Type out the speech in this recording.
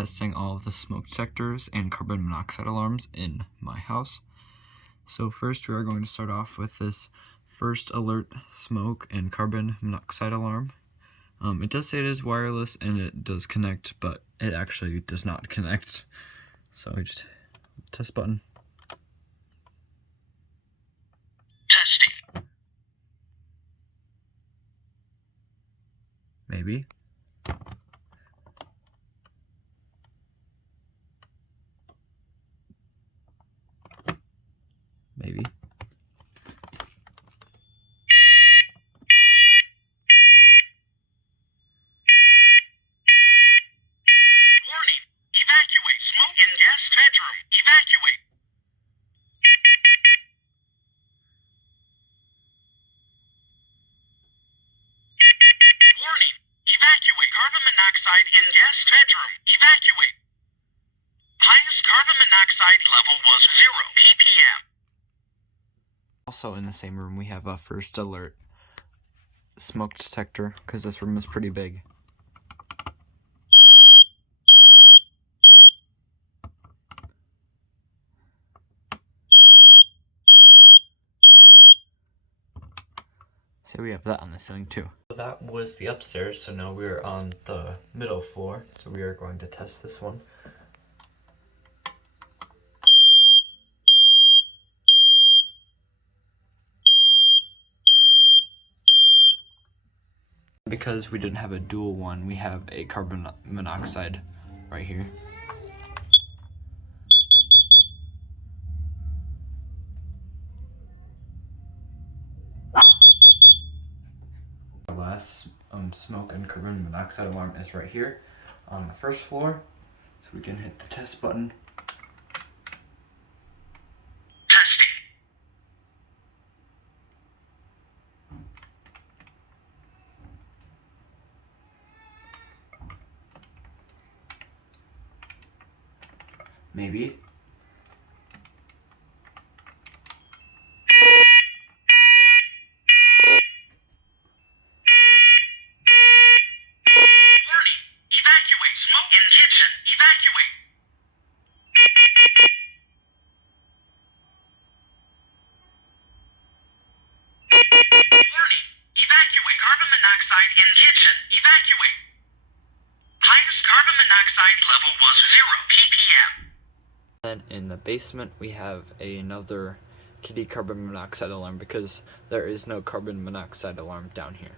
testing all of the smoke detectors and carbon monoxide alarms in my house. So first we are going to start off with this first alert smoke and carbon monoxide alarm. It does say it is wireless and it does connect, but it actually does not connect. So I just test button. Testing. Maybe. Maybe. Warning. Evacuate. Smoke in guest bedroom. Evacuate. Warning. Evacuate. Carbon monoxide in guest bedroom. Evacuate. Highest carbon monoxide level was 0 ppm. Also in the same room we have a first alert smoke detector because this room is pretty big. So we have that on the ceiling too. So that was the upstairs, so now we're on the middle floor. So we are going to test this one. Because we didn't have a dual one, we have a carbon monoxide right here. Our last smoke and carbon monoxide alarm is right here on the first floor. So we can hit the test button. Testing. Maybe. Warning. Evacuate. Smoke in kitchen. Evacuate. Warning. Evacuate. Carbon monoxide in kitchen. Evacuate. Highest carbon monoxide level was 0 ppm. Then in the basement we have another kitty carbon monoxide alarm because there is no carbon monoxide alarm down here.